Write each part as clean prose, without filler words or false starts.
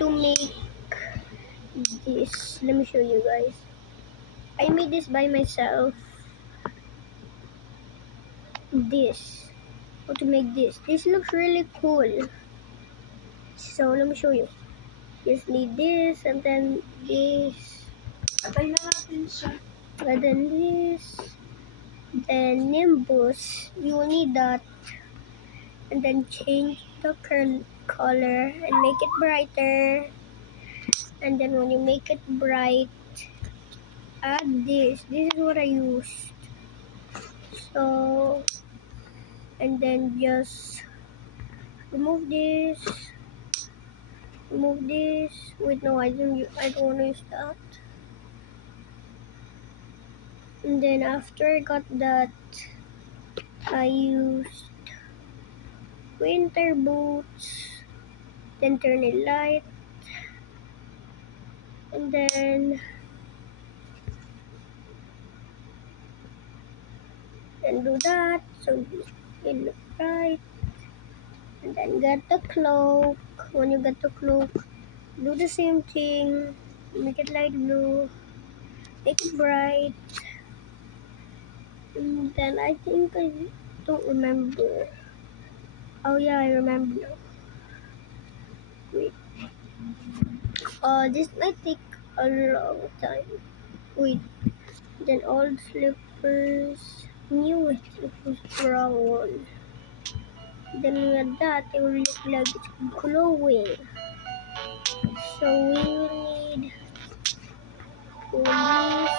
to make this. Let me show you guys. I made this by myself. This. How to make this. This looks really cool. So let me show you. Just need this and then this. Atay na natin siya. And then this. Then Nimbus. You will need that. And then change the color and make it brighter. And then when you make it bright, add this. This is what I used. So, and then just remove this. Remove this. Wait, no, I don't want to use that. And then after I got that, I used winter boots. Then turn it light. And then do that. So it look bright. And then get the cloak. When you get the cloak, do the same thing. Make it light blue. Make it bright. And then I think I don't remember. Oh yeah, I remember now. Wait. This might take a long time. Wait. Then old slippers. New slippers. Wrong one. Then with that, it will look like it's glowing. So we will need police.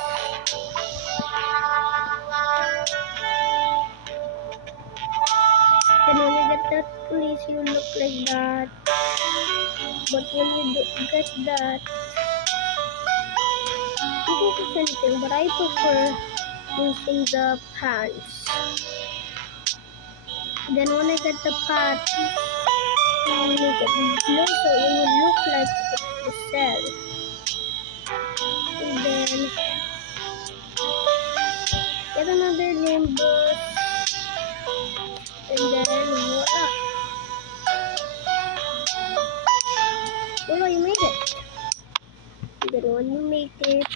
Then when you get that police, you look like that. But when you get that, you can use anything. But I prefer using the pants. Then when I get the pants, I make it blue so it will look like the cell. And then get another Nimbus. And then voila. Voila, you made it. And then when you make it,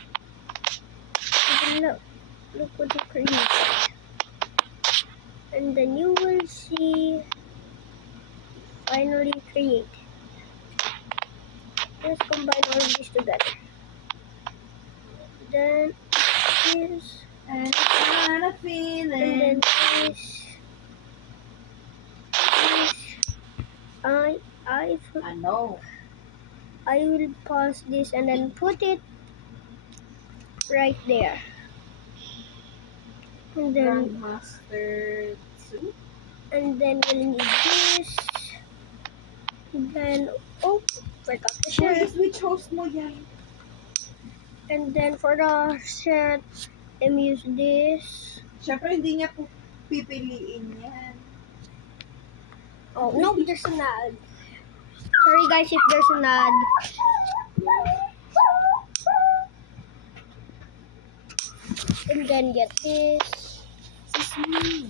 look what you created. And then you will see finally created. Let's combine all of these together. Then this, And I feeling. and then this. I know. I will pause this and then put it right there. And then Grandmaster 2. we'll need this. Then forgot the shirt. Yes, we chose mo yan. And then for the shirt, use this. Siyempre, hindi niya po pipiliin yan. Oh no, there's an ad. Sorry guys if there's an ad. And then get this. Sismi.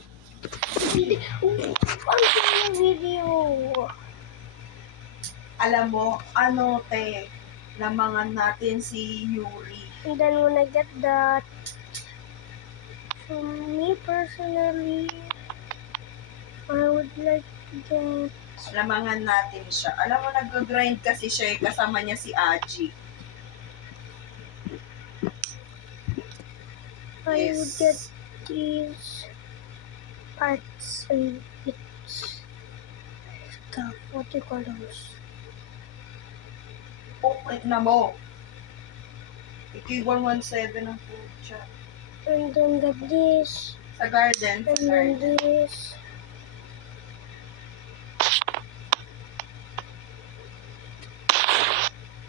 Ang video. Alam mo, lamangan natin si Yuri. And then when I get that, for me personally, I would like to get. Lamangan natin siya. Alam mo, nag-grind kasi siya, kasama niya si Aji. I would get these parts and bits. Stuff. What do you call those? Na mo. Ito'y 117 ang food siya. And then get this. Sa garden. And then this.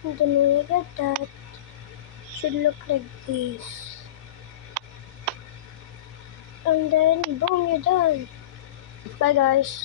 And then when I get that, it should look like this. And then boom, you're done. Bye guys.